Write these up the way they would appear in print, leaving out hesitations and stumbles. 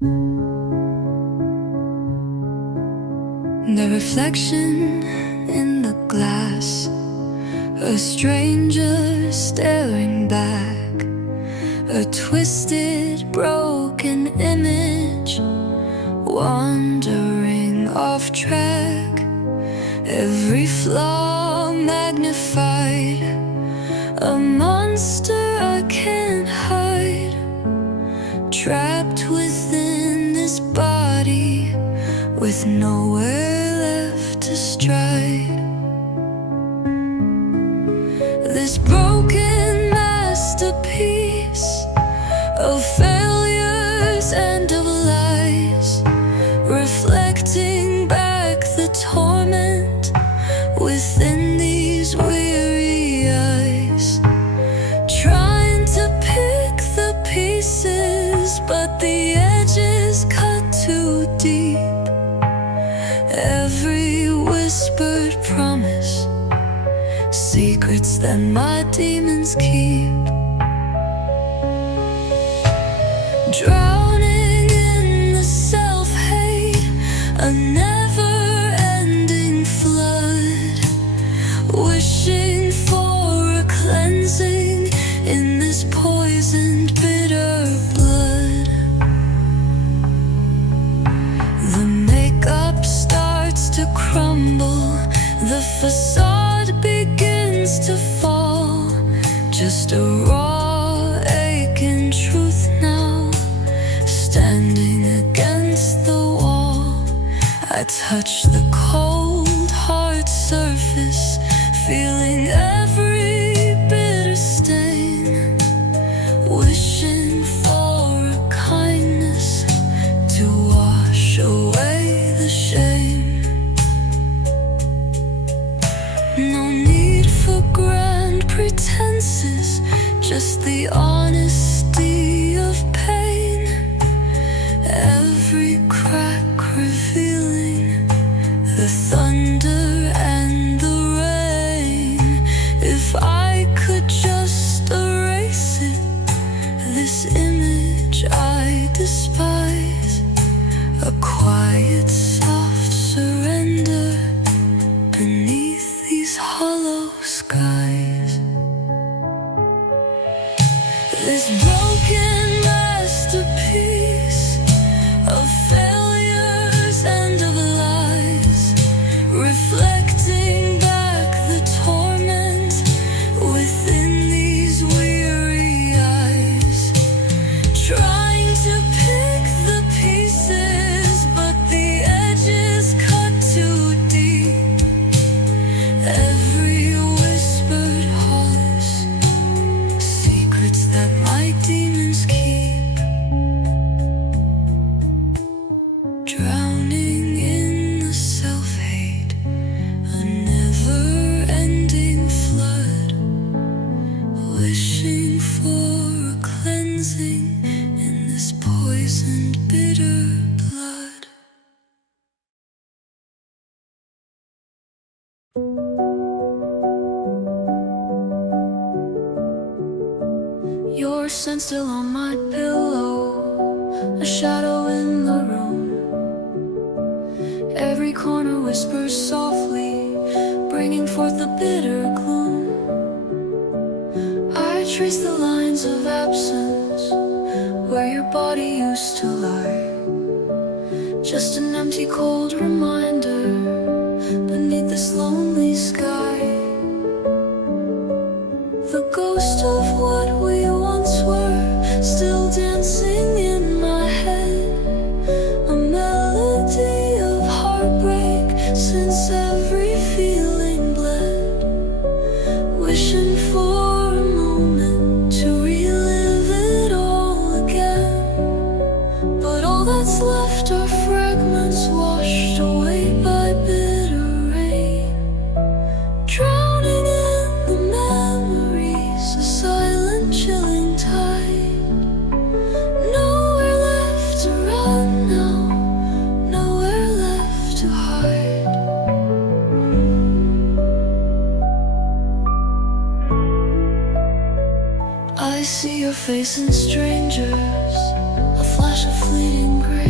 The reflection in the glass, a stranger staring back, a twisted, broken image wandering off track, every flaw magnified, a monster I can't hide, trapped within this body with nowhere left to stride. This broken masterpiece of failures and of lies, reflecting back the torment within these weary eyes, trying to pick the pieces, but the edges cut too deep. Every whispered promise, secrets that my demons keep. Drowning in the self-hate, a never-ending flood, wishing for a cleansing in this poisoned, bitter blood. The makeup starts to crumble, the facade begins to fall, just a raw, aching truth now, standing against the wall. I touch the cold, hard surface, feeling every bitter stain, wishing for a kindness to wash away the shame. No need for grand pretenses, just the honesty of pain, every crack revealing the thunder and the rain. If I could just erase it, this image I despise, a quiet, soft surrender beneath these hollow skies. This broken masterpiece of failures and of lies, reflecting back the torment within these weary eyes, trying to pick the pieces, but the edges cut too deep. Every whispered hollis, secrets that my demons keep. Drowning in the self-hate, a never-ending flood, wishing for a cleansing in this poisoned, bitter blood. Your scent still on my pillow, a shadow in the room. Every corner whispers softly, bringing forth the bitter gloom. I trace the lines of absence where your body used to lie, just an empty, cold reminder beneath this lonely sky. The ghost of what we once were, still dancing in my head, a melody of heartbreak since every feeling bled, wishing for a moment to relive it all again. But all that's left are fragments washed away by bitter rain, drowning in the memories, a silent, chilling tide. Nowhere left to run now, nowhere left to hide. I see your face in strangers, a flash of fleeting grace.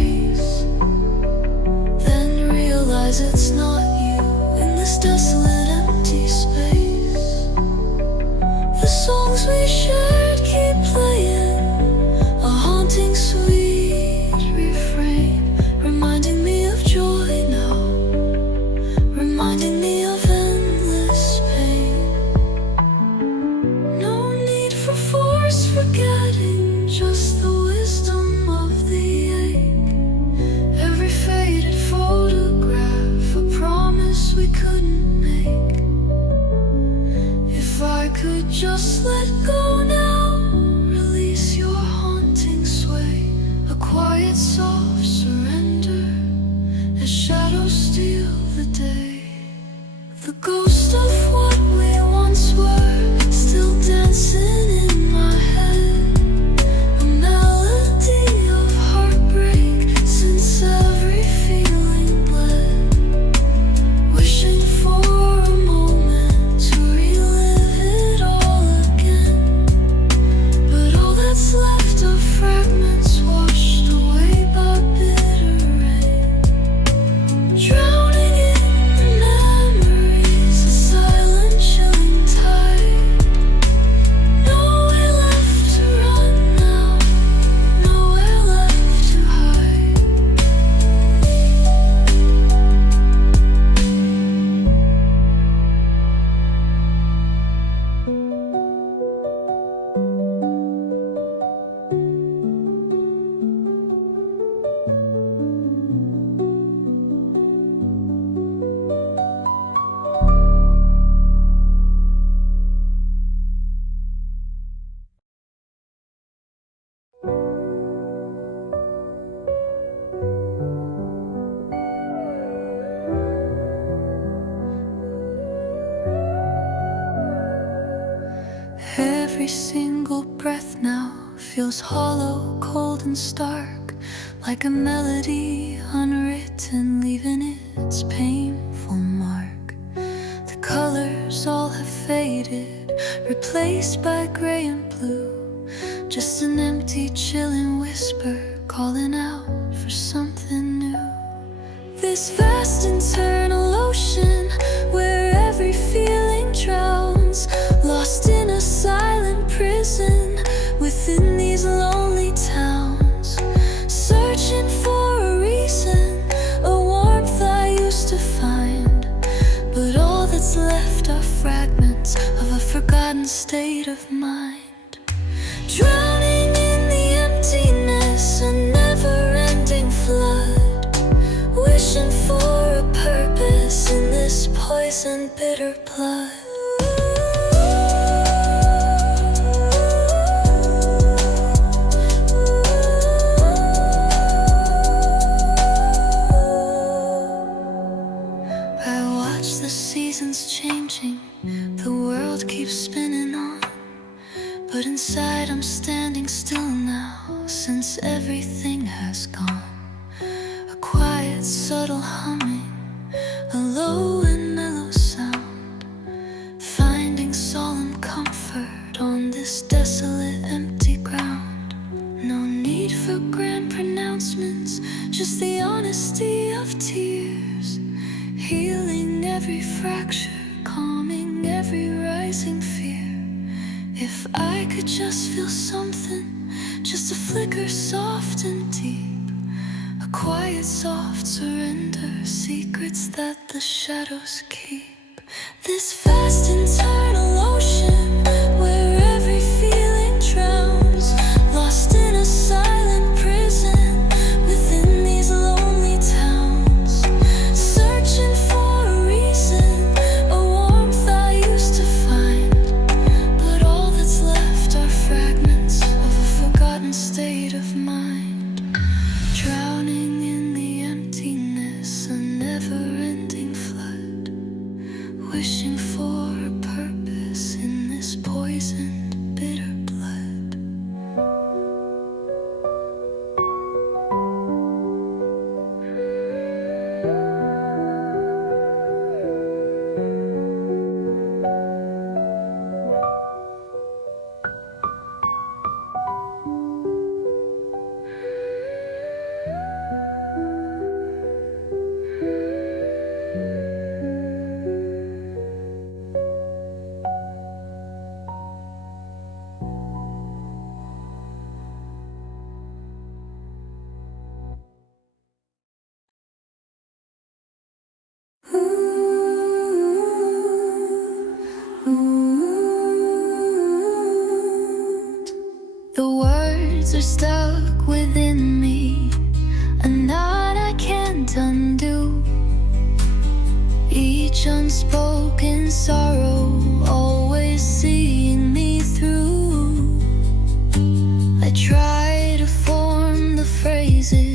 soft surrender as shadows steal the day. The ghost of what we once were still dancing in my head, a melody of heartbreak since every feeling bled, wishing for a moment to relive it all again. But all that's left are fragments washed away by bitter rain, drowning in memories, a silent chilling tide. Nowhere left to run now, nowhere left to hide. Every single breath now feels hollow, cold and stark, like a melody unwritten, leaving its painful mark. The colors all have faded, replaced by gray and blue, just an empty chilling whisper calling out for something new. This vast internal ocean where every feeling drowns, lost in a silent prison within these lonely towns, searching for a reason, a warmth I used to find. But all that's left are fragments of a forgotten state of mind, drowning in the emptiness, a never-ending flood, wishing for a purpose in this poison bitter blood. I watch the seasons changing, the world keeps spinning on, but inside I'm standing still now, since everything has gone. A quiet, subtle humming, a low and mellow sound, finding solemn comfort on this desolate, empty ground. No need for grand pronouncements, just the honesty of tears, healing every fracture, calming every rising fear. If I could just feel something, just a flicker soft and deep, a quiet soft surrender, secrets that the shadows keep. This vast internal ocean where every feeling drowns, lost in a silent prison within these lonely towns, searching for a reason, a warmth I used to find. But all that's left are fragments of a forgotten state of mind, drowning in the emptiness, a never-ending flood, wishing for a purpose in this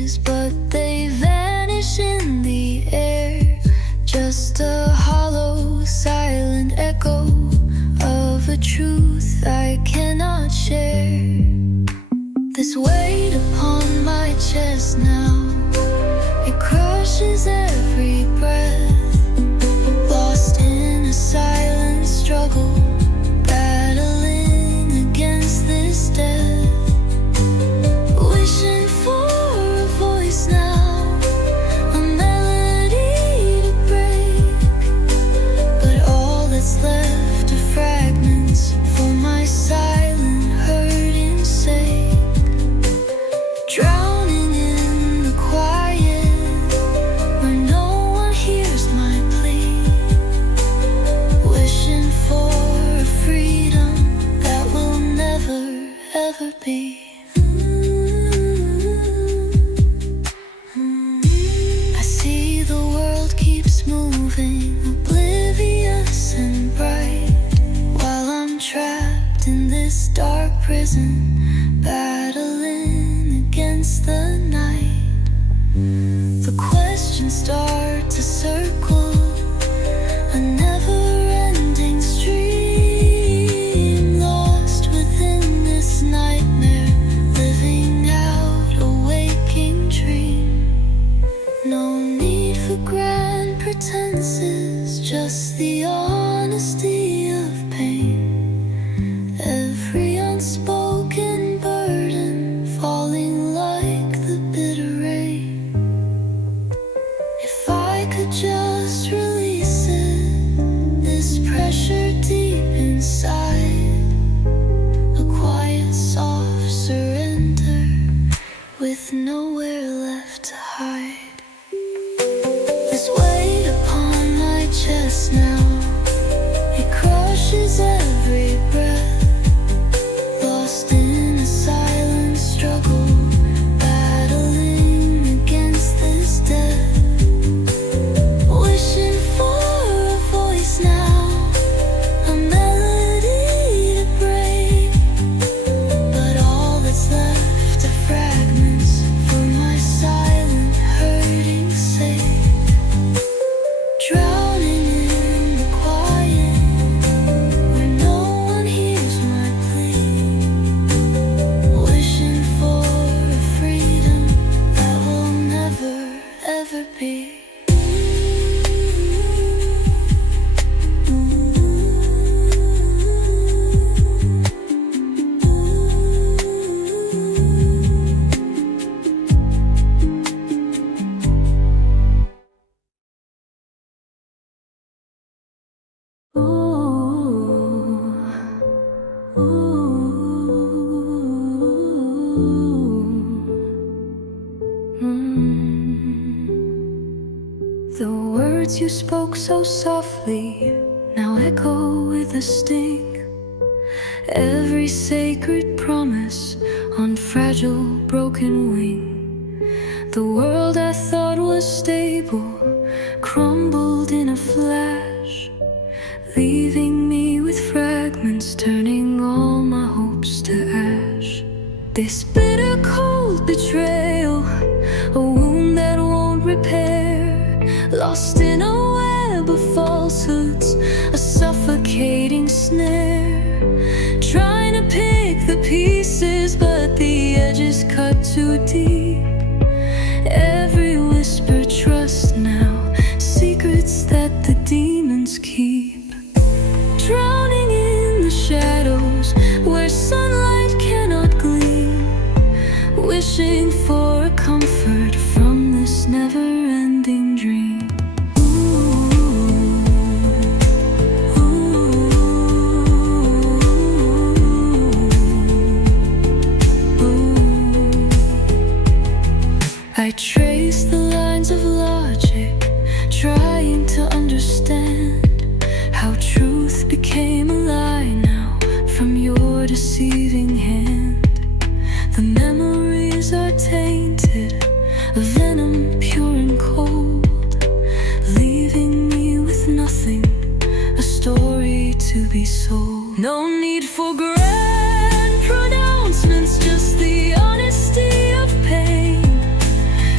memories, but they vanish in the air. Just a hollow, silent echo of a truth I cannot share. This weight upon my chest now, it crushes every breath. Lost in a silent struggle, battling against this death. Wishing for a voice now, a melody to break, but all that's left are fragments for my silent hurting sake. Drowning in the quiet where no one hears my plea. Wishing for a freedom that will never ever be. I see the world keeps moving, oblivious and bright, while I'm trapped in this dark prison, battling against the night. The questions start to circle, a never-ending stream, lost within this nightmare, living out a waking dream. No need for grand pretenses, just the honesty of pain. Every unspoken burden falling like the bitter rain. If I could just release it, this pressure deep inside, a quiet, soft surrender with nowhere left to hide. This weight upon my chest now, it crushes every breath. Lost in a silent struggle, battling against this death. Wishing for a voice now, a melody to break, but all that's left are fragments for my silent hurting sake. Drowning in the quiet where no one hears my plea. Wishing for a freedom that will never ever be. The words you spoke so softly now echo with a sting. Every sacred promise on fragile broken wing. The world I thought was stable crumbled in a flash, leaving me with fragments, turning all my hopes to ash. This bitter cold betrayal, a wound that won't repair, lost in a web of falsehoods, a suffocating snare. Trying to pick the pieces, but the edges cut too deep. Every whisper trust now, secrets that the demons keep. Drowning in the shadows where sunlight cannot gleam, wishing for a comfort from this never-ending dream. I trace the lines of logic, trying to understand how truth became a lie now from your deceiving hand. The memories are tainted, a venom pure and cold, leaving me with nothing, a story to be sold. No need for grand pronouncements, just the honesty of pain.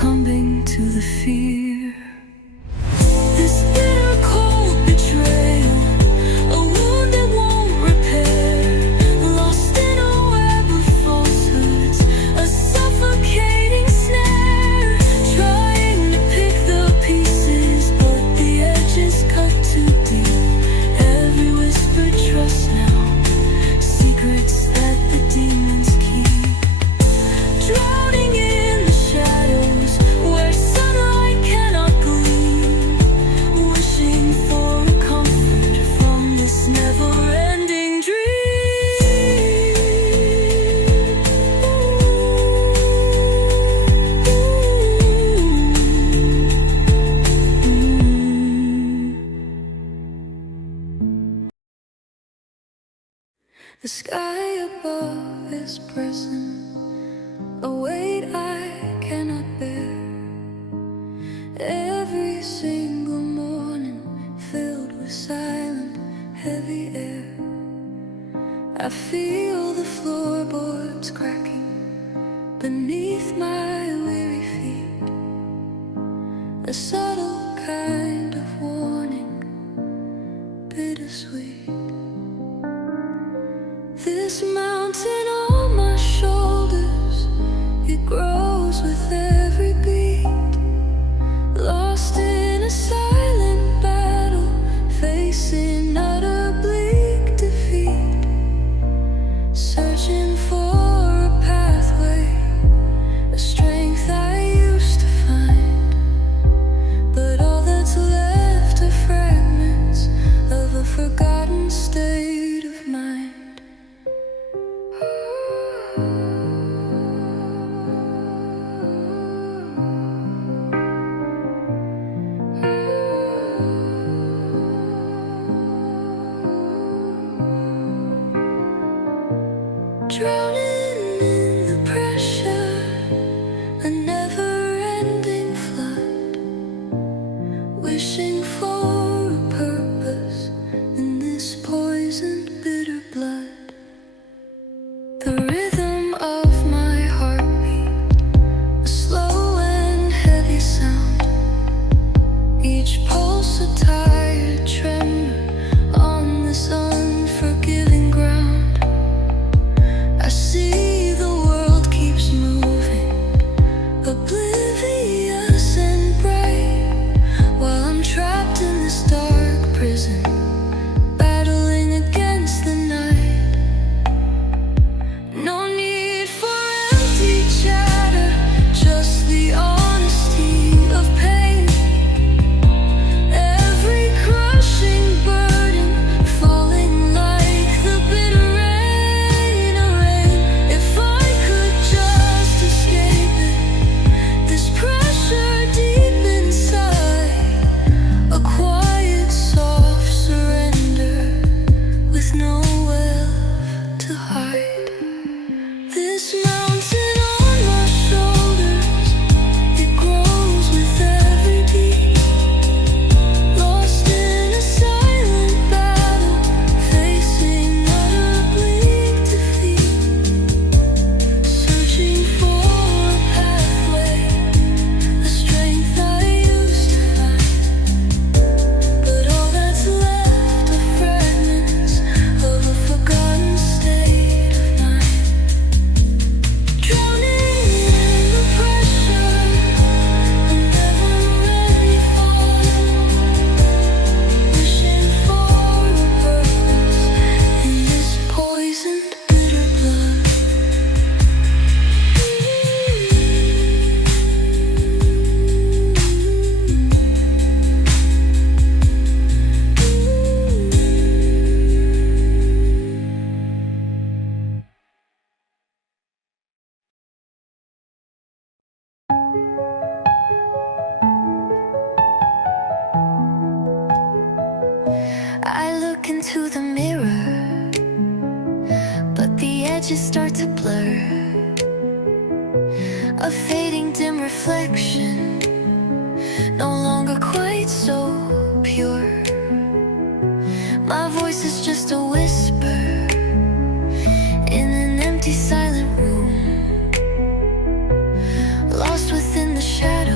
succumbing to the fear. This bitter cold betrayal, a wound that won't repair, lost in a web of falsehoods, a suffocating snare, trying to pick the pieces, but the edges cut too deep. Every whispered trust now, secrets that the demons keep, drowning in the shadows where sunlight cannot gleam, wishing for a comfort from this never-ending dream. The sky above is prison, a weight I cannot bear. Every single morning filled with silent, heavy air. I feel the floorboards cracking beneath my weary feet, a subtle kind of warning, bittersweet. This mountain on my shoulders, it grows with every beat, lost in a silent battle, facing utter bleak defeat, searching for a pathway, a strength I used to find, but all that's left are fragments of a forgotten state of mind. Drowning in the pressure, a never-ending flood, wishing for a purpose in this poisoned, bitter blood. The rhythm of my heartbeat, a slow and heavy sound, each pulse a tired tremor on this unforgiving ground. I see the world keeps moving, oblivious and bright, while I'm trapped in this dark prison, battling against the night. No need for empty chatter, just the honesty of pain. Every crushing burden falling like the bitter rain. A rain, if I could just escape it, this pressure deep inside, a quiet, soft surrender with nowhere to hide. This mountain on my shoulders, it grows with every beat, lost in a silent battle, facing utter bleak defeat, searching for a pathway, a strength I used to find, but all that's left are fragments of a forgotten state of mind. Drowning in the pressure, a never-ending fall, wishing for a purpose in this poisoned, bitter blood. I look into the mirror, but the edges start to blur. A fading dim reflection, no longer quite so pure. My voice is just a whisper in an empty silent room, lost within the shadows.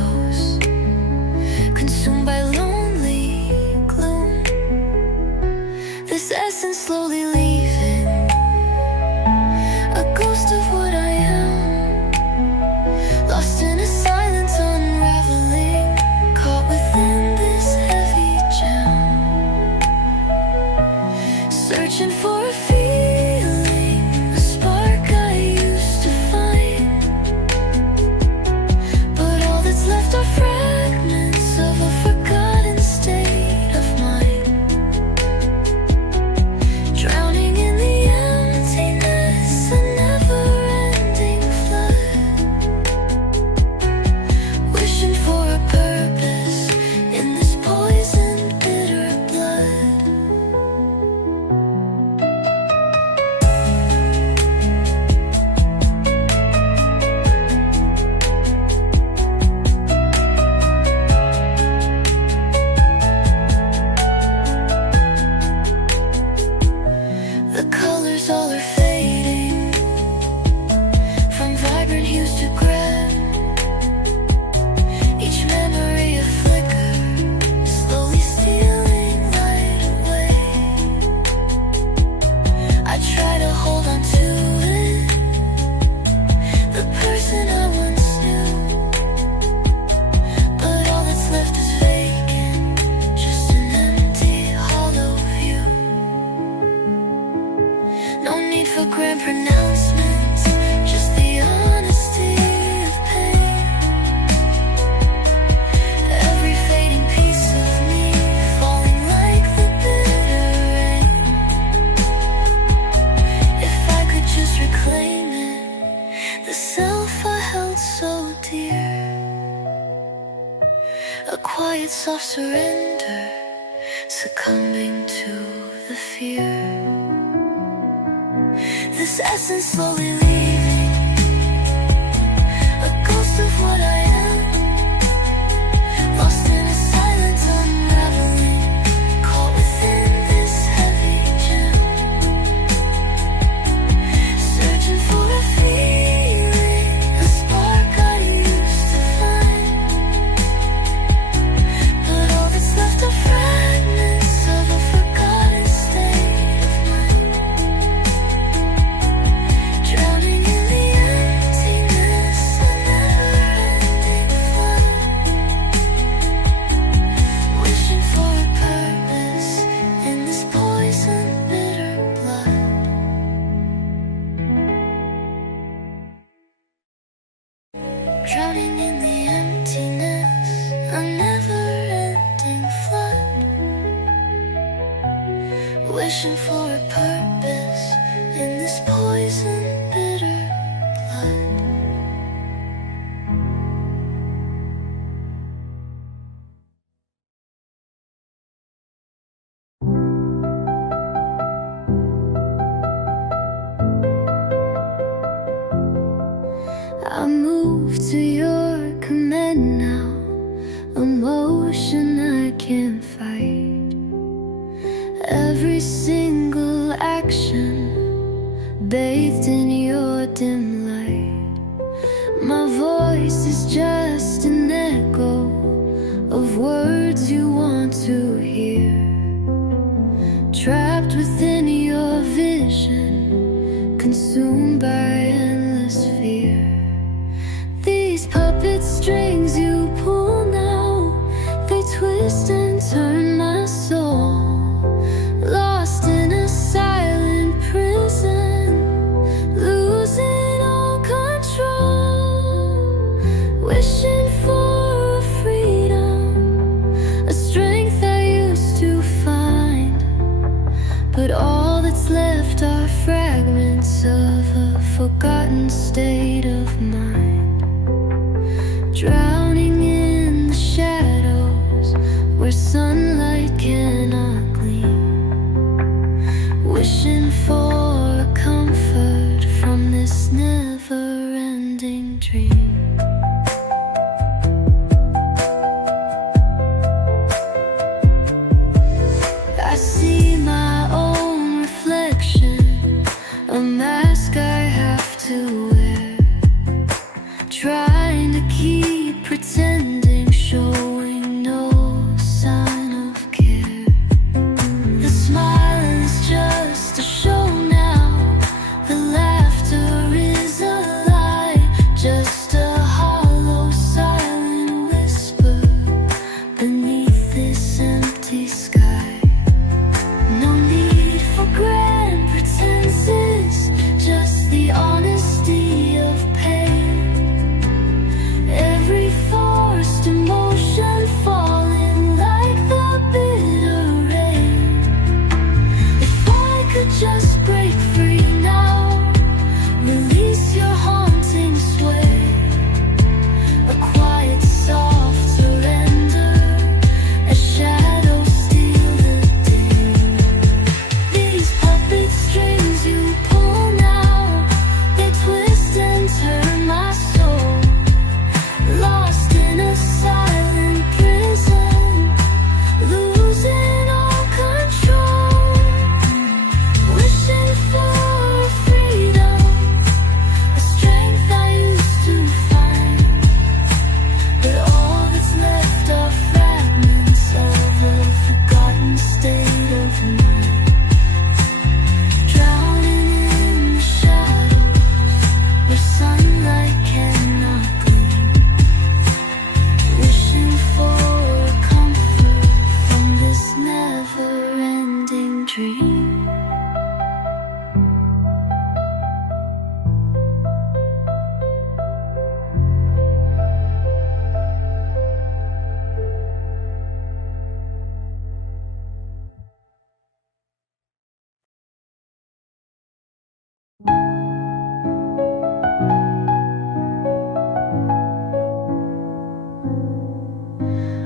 a quiet soft surrender, succumbing to the fear. This essence slowly leaving, a ghost of what I am, lost in a silent unraveling, caught within this heavy gem, searching for a feeling, a spark I used to find, but all that's left are fragments of a forgotten state of mind, drowning in the emptiness, a never-ending flood, wishing for a purpose in this poison bitter blood. Drowning in the emptiness, a never-ending flood, wishing for a purpose in this poison bitter blood. I move to your command now, emotion I can't fight. Every single action bathed in your dim light. My voice is just an echo of words you want to hear, trapped within your vision, consumed by endless fear. These puppet strings you pull now, they twist and turn my soul, lost in a silent prison, losing all control, wishing for a freedom, a strength I used to find, but all that's left are fragments of a forgotten state of mind. Drowning in the shadows where sunlight cannot gleam, wishing for a comfort from this never-ending dream. I see my own reflection, a mask I have to wear, trying to keep pretending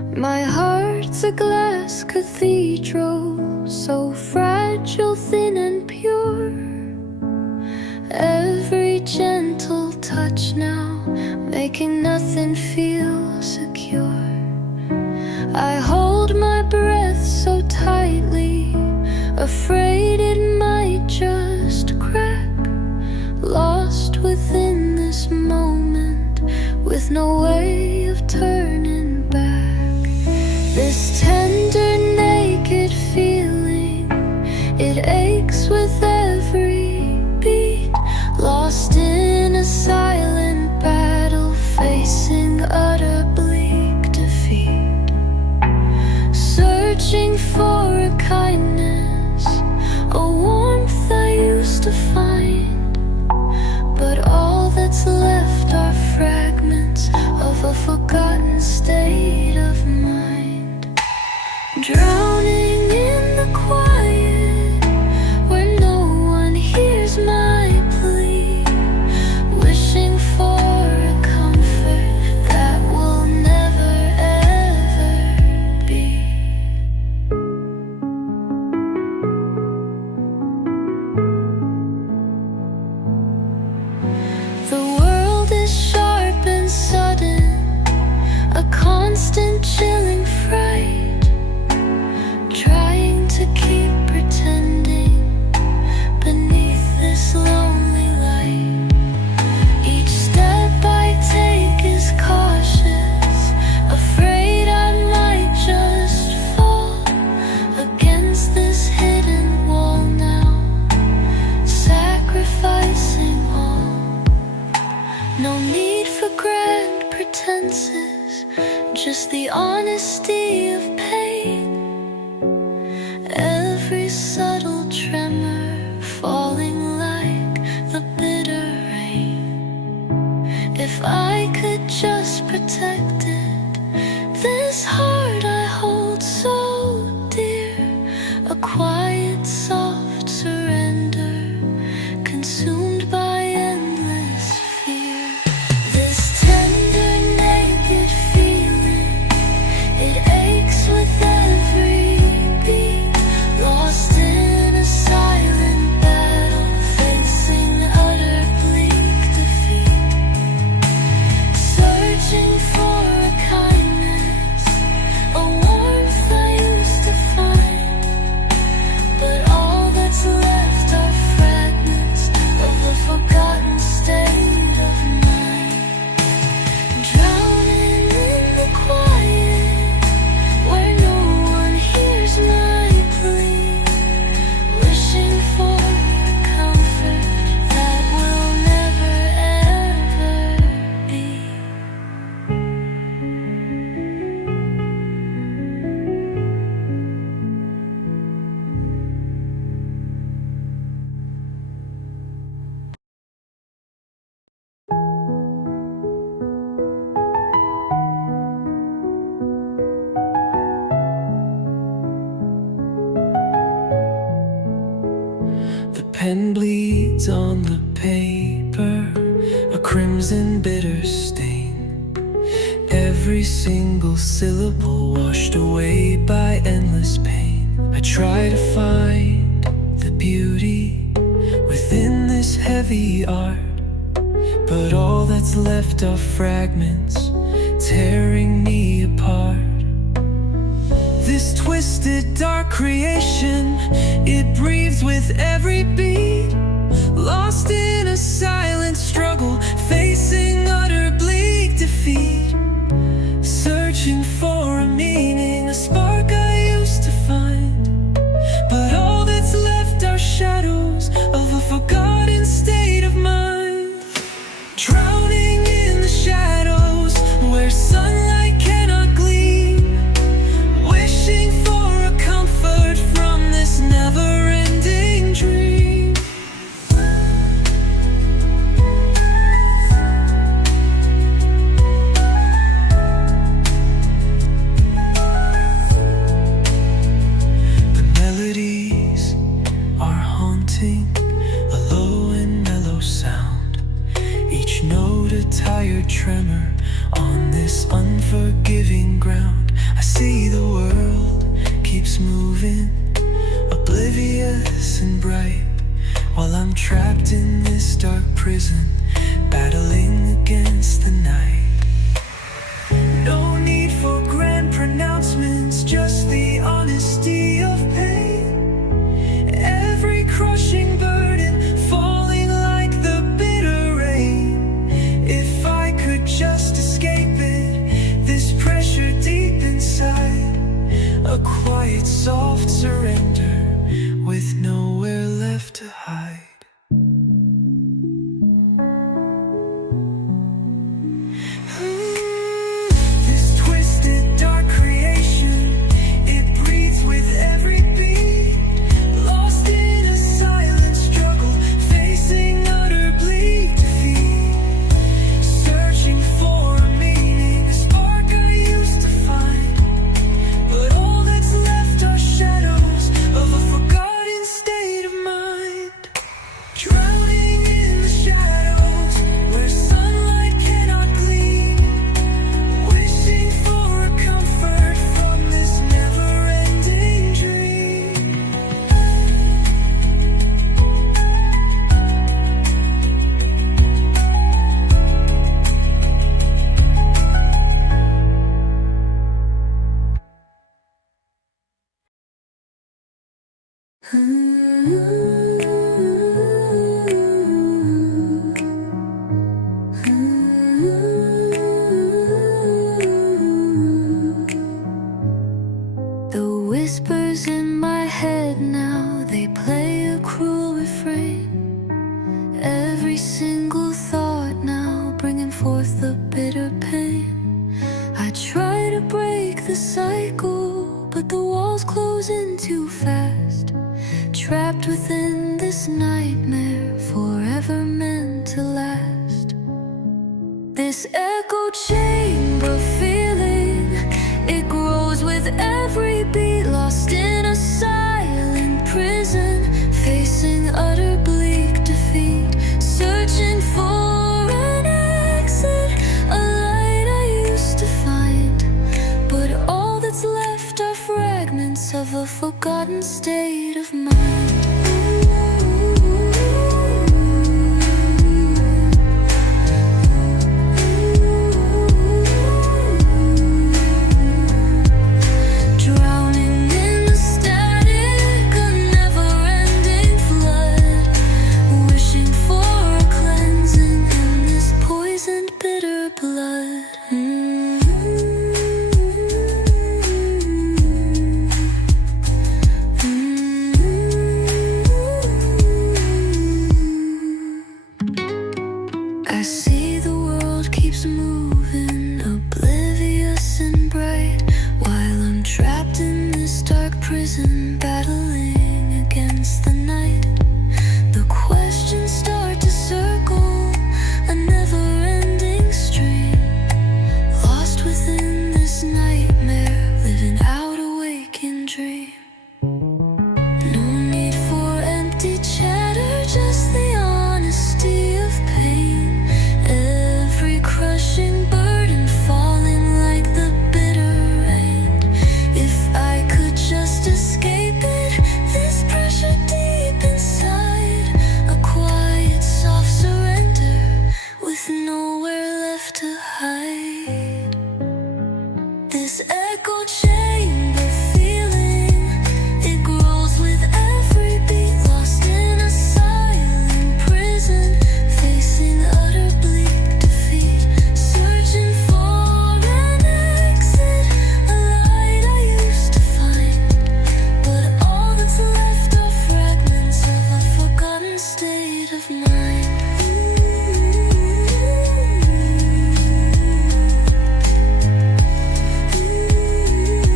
My heart's a glass cathedral, so fragile, thin and pure. Every gentle touch now, making nothing feel secure. I hold my breath so tightly, afraid it might just crack. Lost within this moment, with no way of turning back. This tender, naked feeling, it aches with every beat. Lost in a silent battle, facing utter bleak defeat. Searching for a kindness, a warmth I used to find, but all that's left are fragments of a forgotten state of mind. Drowning in the quiet, where no one hears my plea, wishing for a comfort that will never ever be. The world is sharp and sudden, a constant chilling fright. Trying to keep pretending beneath this lonely light. Each step I take is cautious, afraid I might just fall against this hidden wall now, sacrificing all. No need for grand pretenses, just the honesty of pain. Every subtle tremor falling like the bitter rain. If I could just protect it, this heart I hold so dear, a quiet, soft surrender, consumed by endless fear. This tender, naked feeling, it aches with every beat. Lost in a silent battle, facing utter bleak defeat. Searching for a kindness, a warmth I used to find, but all that's left are fragments of a forgotten state of mind. Drowning in the quiet, where no one hears my plea, wishing for a comfort that will never ever be. The pen bleeds on the paper, a crimson bitter stain. Every single syllable washed away by endless pain. I try to find the beauty within this heavy art, but all that's left are fragments tearing me apart. This twisted, dark creation, it breathes with every beat. Lost in a silent struggle, facing utter bleak defeat. Searching for a meaning, a spark I used to find, but all that's left are shadows of a forgotten state of mind. Drowning in the shadows, where sunlight cannot gleam, wishing for a comfort from this never-ending dream. The melodies are haunting, a low and mellow sound, each note a tired tremor on this unforgiving ground. I see the world keeps moving, oblivious and bright, while I'm trapped in this dark prison, battling against the night. No need for grand pronouncements, just the honesty of pain. Every crushing burden falling like the bitter rain. If I could just escape it, this pressure deep inside, a quiet, soft surrender with nowhere left to hide. This twisted, dark creation, it breathes with every beat. Lost in a silent struggle, facing utter bleak defeat. Searching for a meaning, a spark I used to find. But all that's left are shadows of a forgotten state of mind. Drowning in the shadows, where sunlight cannot gleam. Wishing for a comfort from this never-ending dream. The whispers in my head now, they play a cruel refrain. Every single thought now, bringing forth the bitter pain. I try to break the cycle, but the walls close in too fast. Trapped within this nightmare, forever meant to last. This echo chamber feeling, it grows with every beat. Lost in a silent prison, facing utter bleak defeat. Searching for an exit, a light I used to find. But all that's left are fragments of a forgotten state of mind. Drowning in the static, a never-ending flood. Wishing for a cleansing in this poisoned, bitter blood. I see the world keeps moving, oblivious and bright, while I'm trapped in this dark prison, battling against the night. The questions start to circle, a never-ending stream. Lost within this nightmare, living out a waking dream. No need for empty chatter, just the honesty of pain. Every crushing burden falling like the bitter rain. If I could just escape it, this pressure deep inside, a quiet, soft surrender with nowhere left to hide. This echo chamber feeling, it grows with every beat. Lost in a silent prison, facing utter bleak defeat. Searching for an exit, a light I used to find. But all that's left are fragments of a forgotten state of mind.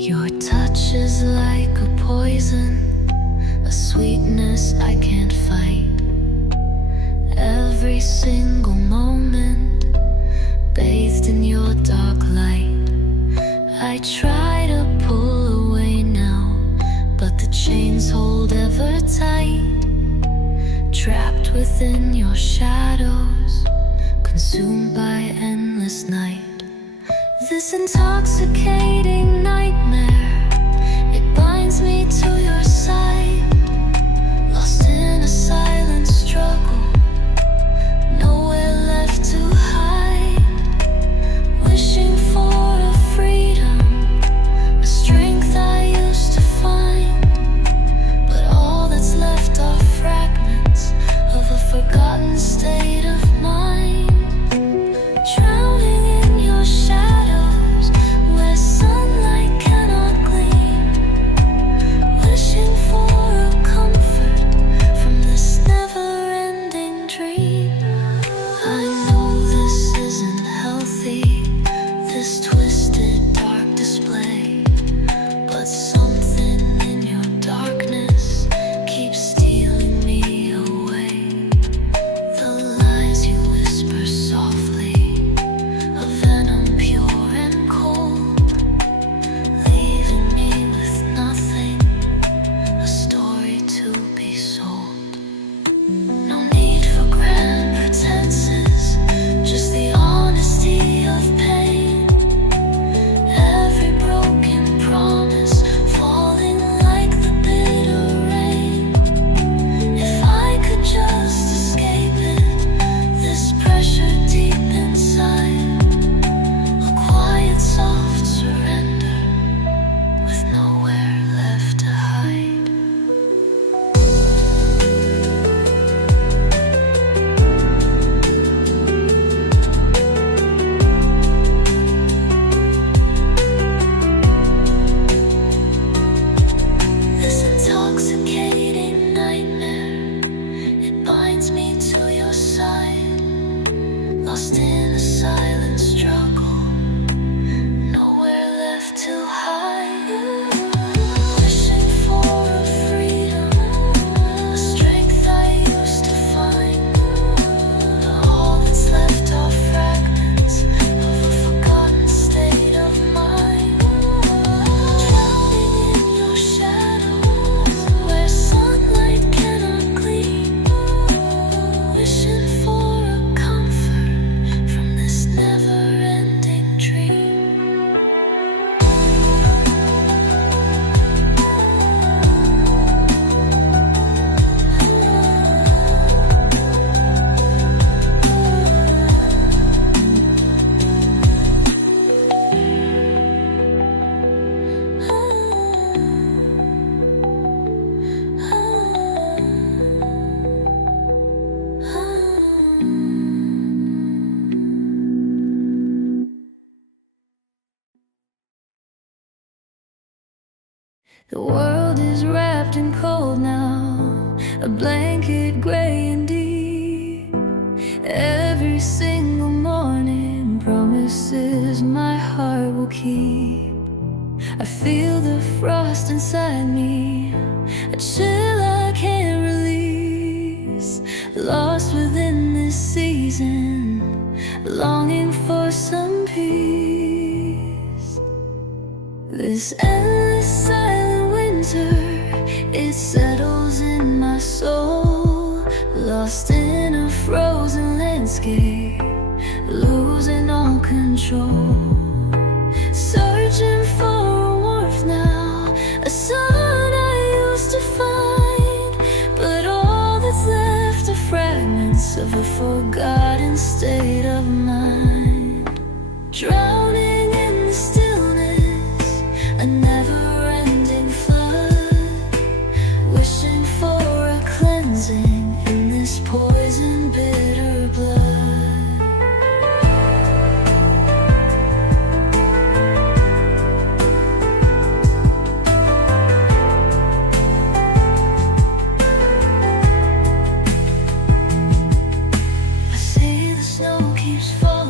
Your touch is like a poison, a sweetness I can't fight. Every single moment bathed in your dark light. I try to pull away now, but the chains hold ever tight. Trapped within your shadows, consumed by endless night. This intoxicating nightmare, it binds me to your side. Lost in a silent struggle, nowhere left to hide. Wishing for a freedom, a strength I used to find. But all that's left are fragments of a forgotten state of mind. Drowning in your shadows, where sunlight cannot gleam. Wishing for a comfort from this never-ending dream. I know this isn't healthy, this twisted dark display, but something in your darkness keeps stealing me away. The lies you whisper softly, a venom pure and cold, leaving me with nothing, a story to be sold. No need for grand pretenses, just the honesty of pain. Every broken promise falling like the bitter rain. If I could just escape it, this pressure deep inside, a quiet soft surrender with nowhere left to hide. This intoxicating nightmare, it binds me to your side. Lost in a silent struggle, nowhere left to hide. Wishing for a freedom, a strength I used to find. But all that's left are fragments of a forgotten state of mind. Drowning in your shadows, where sunlight cannot gleam. Wishing for a comfort from this never-ending dream. The world is wrapped in cold now, a blanket gray and deep. Every single morning promises my heart will keep. I feel the frost inside me, a chill I can't release. Lost within this season, longing for some peace. This endless silent winter, it settles in my soul. Lost in a frozen landscape, losing all control. Searching for a warmth now, a sun I used to find. But all that's left are fragments of a forgotten state of mind. Drowning in the stillness, a never-ending flood. Wishing for a cleansing in this poison bitter blood. I see the snow keeps falling.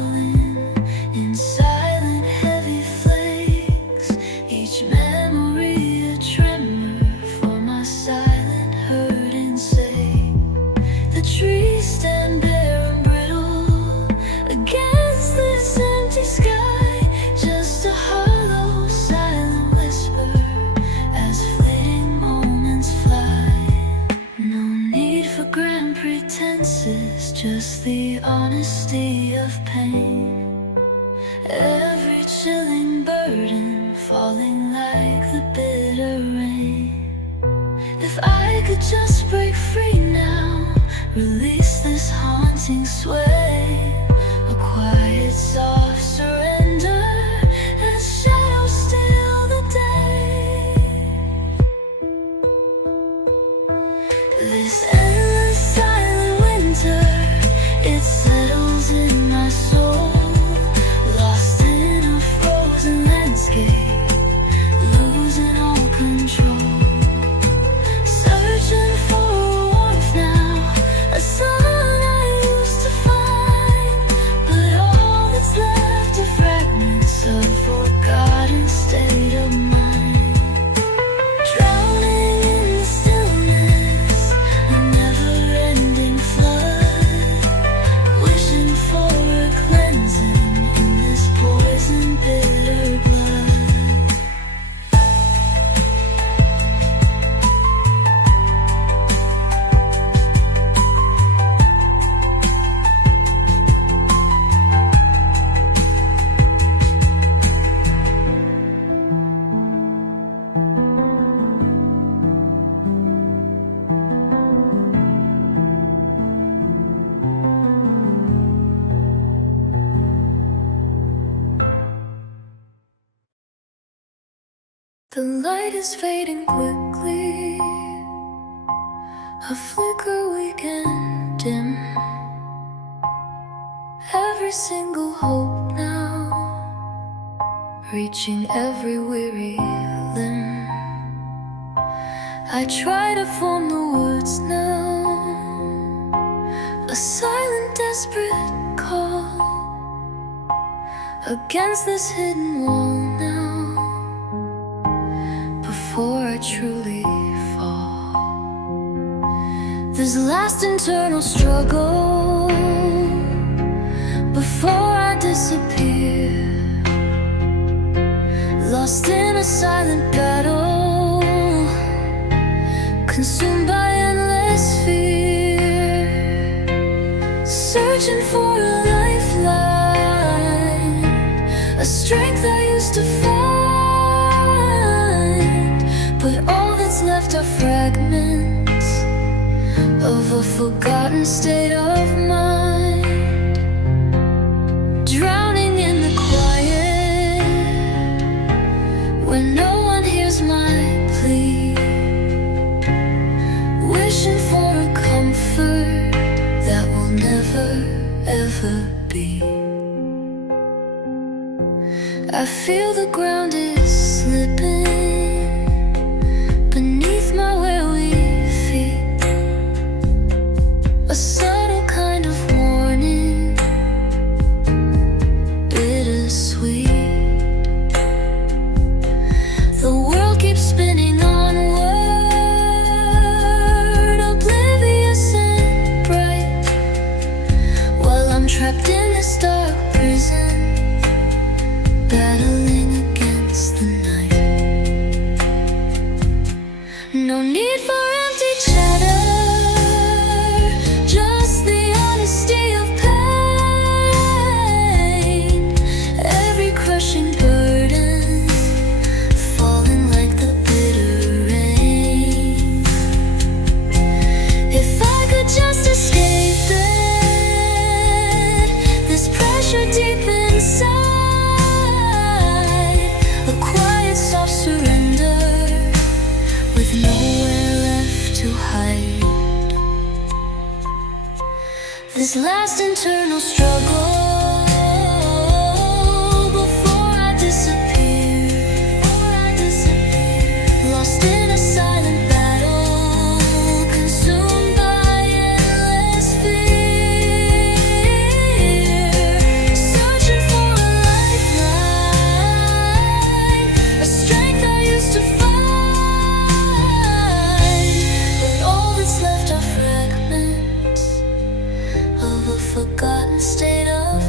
the bitter rain. If I could just break free now, release this haunting sway, a quiet, soft surrender as shadows steal the day. This endless silent winter, it settles in my soul, lost in a frozen landscape, losing all control, searching for warmth now, a sun I used to find, but all that's left are fragments of forgotten state of mind. Drowning in the stillness, a never-ending flood, wishing for a cleansing in this poison bitter blood. The light is fading quickly, a flicker weak and dim. Every single hope now, reaching every weary limb. I try to form the words now, a silent, desperate call against this hidden wall now, before I truly fall. This last internal struggle, before I disappear, lost in a silent battle, consumed by endless fear, searching for a lifeline, a strength I used to find, but all that's left are fragments of a forgotten state of mind. Drowning in the quiet, when no one hears my plea, wishing for a comfort that will never, ever be. I feel the ground is slipping beneath my weary feet, a subtle kind of warning, bittersweet. The world keeps spinning onward, oblivious and bright, while I'm trapped in this dark prison, battling against the night. No need for empty chatter, just the honesty of pain. Every crushing burden falling like the bitter rain. If I could just escape it, this pressure deep inside, a quiet, soft surrender with nowhere left to hide. This last internal struggle, before I disappear, lost in a silent battle, consumed by endless fear, searching for a lifeline, a strength I used to find, but all that's left are fragments of a forgotten state of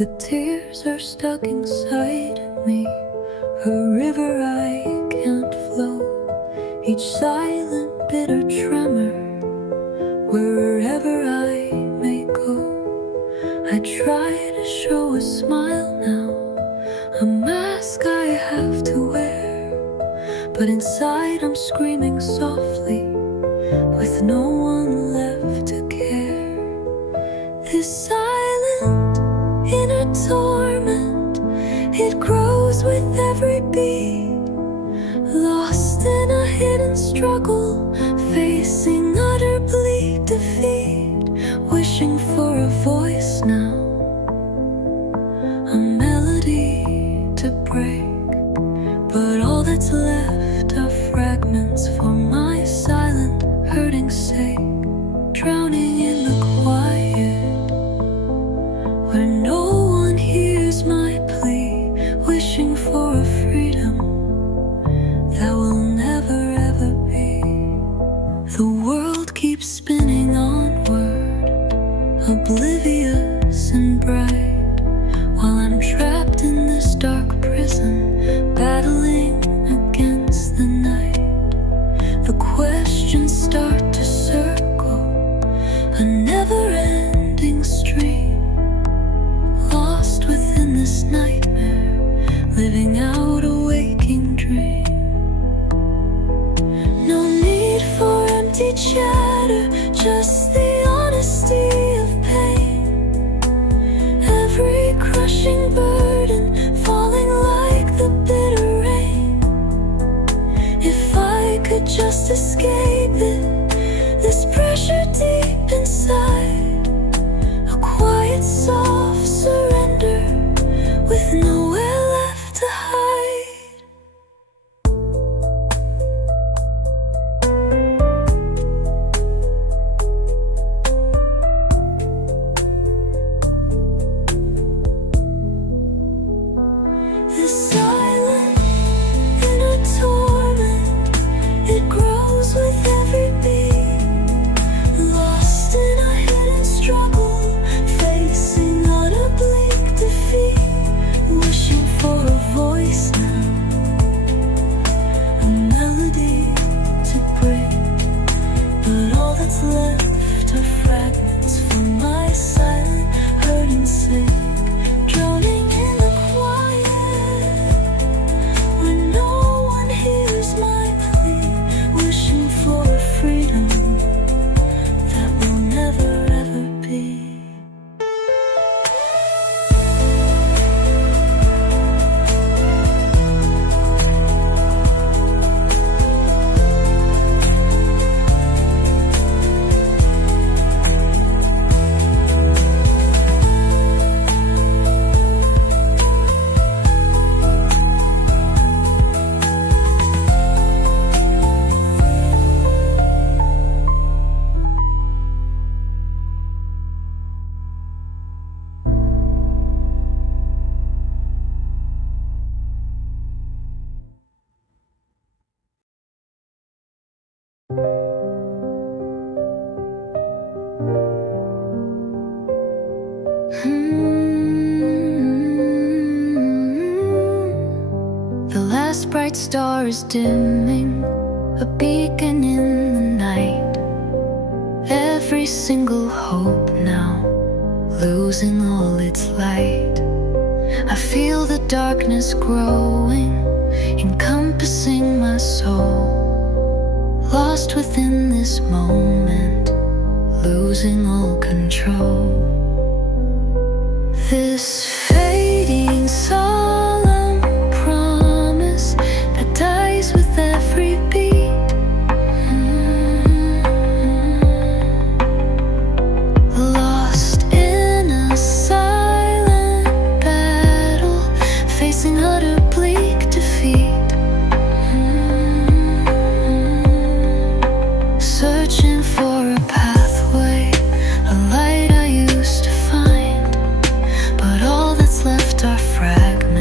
The tears are stuck inside me, a river I can't flow. Each silent bitter tremor, wherever I may go. I try to show a smile now, a mask I have to wear, but inside I'm screaming softly, with no one left to care. This silent inner torment, it grows with every beat, lost in a hidden struggle, facing utter bleak defeat, wishing for a voice now, a melody to break. But all that's left are fragments for my silent, hurting sake, drowning in the quiet, where no one hears my plea, wishing for a freedom that will never ever be. The world keeps spinning onward, oblivious and bright, while I'm trapped in this dark prison, battling against the night. The questions start to circle, a never-ending stream, lost within this nightmare, living out a waking dream. No need for empty chatter, just the honesty of pain. Every crushing burden falling like the bitter rain. If I could just escape it, this pressure deep inside, a quiet soft surrender with nowhere left to hide. This silent inner torment, it grows with every beat, lost in a hidden struggle, facing utter bleak defeat, wishing for a voice now, a melody to break. But all that's left are fragments for my silent, hurting sake, drowning in the quiet, where no one hears my plea, wishing for a freedom that will never ever be. The last bright star is dimming, a beacon in the night. Every single hope now, losing all its light. I feel the darkness growing, encompassing my soul, lost within this moment, losing all control. This fading solemn promise that dies with every beat. Lost in a silent battle, facing utter bleak defeat. Searching for a pathway, a light I used to find, but all that's left are fragments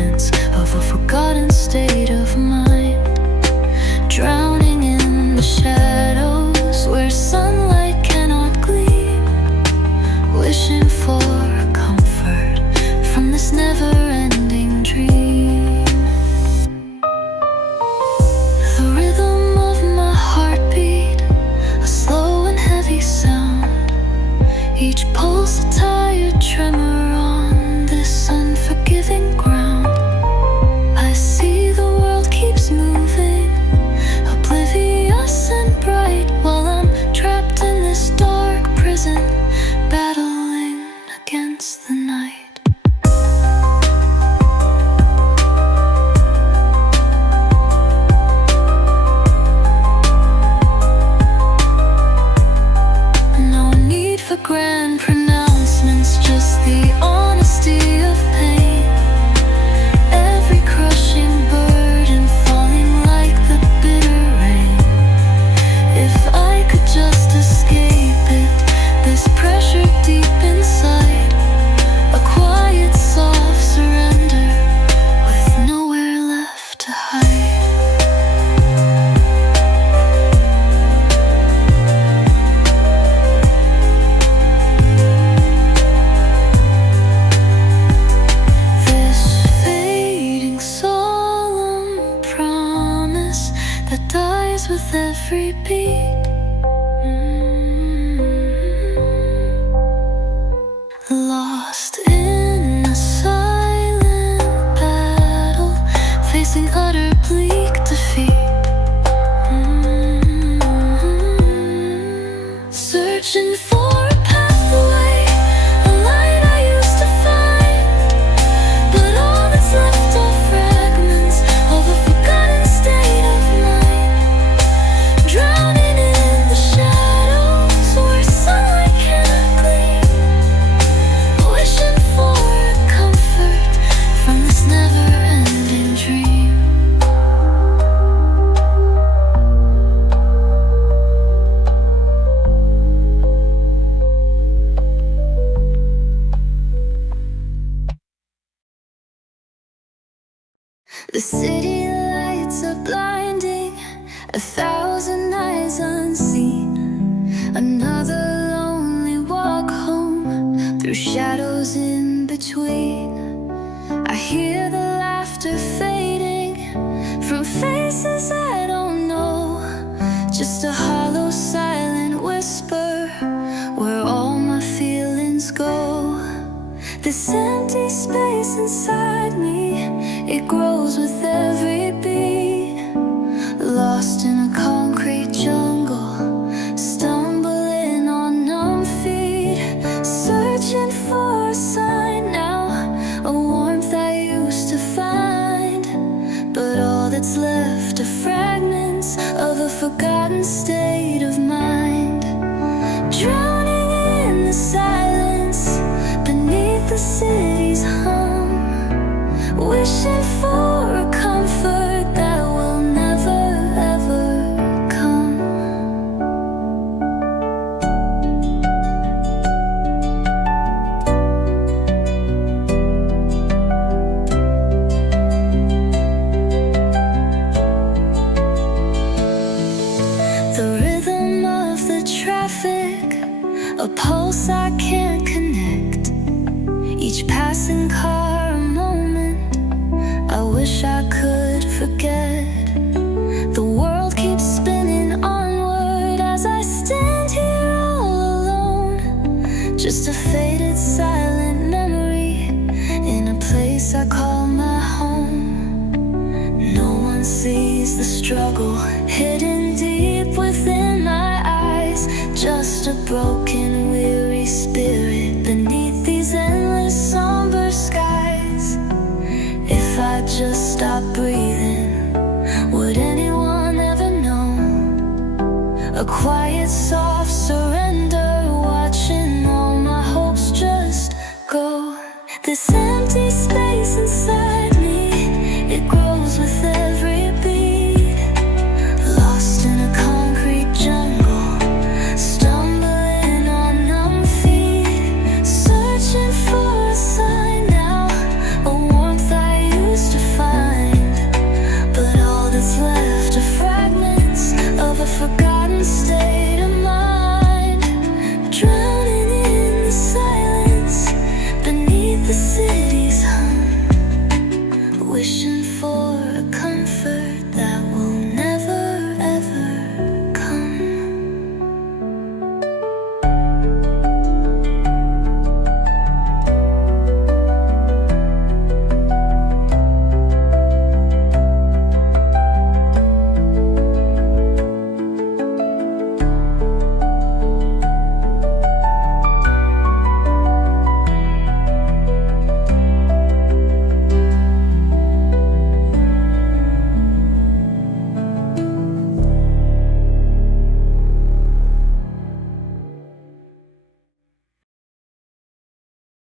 with every beat. Lost in a silent battle, facing utter bleak defeat. Searching for a pathway, a light I used to find, but all that's left are fragments of a forgotten state of mind. Drowning in the shadows where sunlight cannot gleam, wishing for a comfort from this never-ending dream. The city lights are blinding, 1,000 eyes unseen. Another lonely walk home, through shadows in between. I hear the laughter fading from faces I don't know, just a hollow silent whisper where all my feelings go. This empty space inside me, it grows with every beat. Lost in a concrete jungle, stumbling on numb feet, searching for a sign now, a warmth I used to find, but all that's left are fragments of a forgotten state of mind. Drowning in the silence beneath the city's hum, wishing for a comfort that will never ever come. The rhythm of the traffic, a pulse I can't connect. Each passing car a moment I wish I could forget. The world keeps spinning onward as I stand here all alone, just a faded silent memory in a place I call my home. No one sees the struggle hidden deep within my eyes, just a broken, weary spirit beneath these endless somber skies. If I just stop breathing, would anyone ever know? A quiet, soft surrender, watching all my hopes just go. This empty space inside me, it grows with every beat. Lost in a concrete jungle, stumbling on numb feet, searching for a sign now, a warmth I used to find, but all that's left are fragments of a forgotten state of mind. Drowning in the silence beneath the city's hum, wishing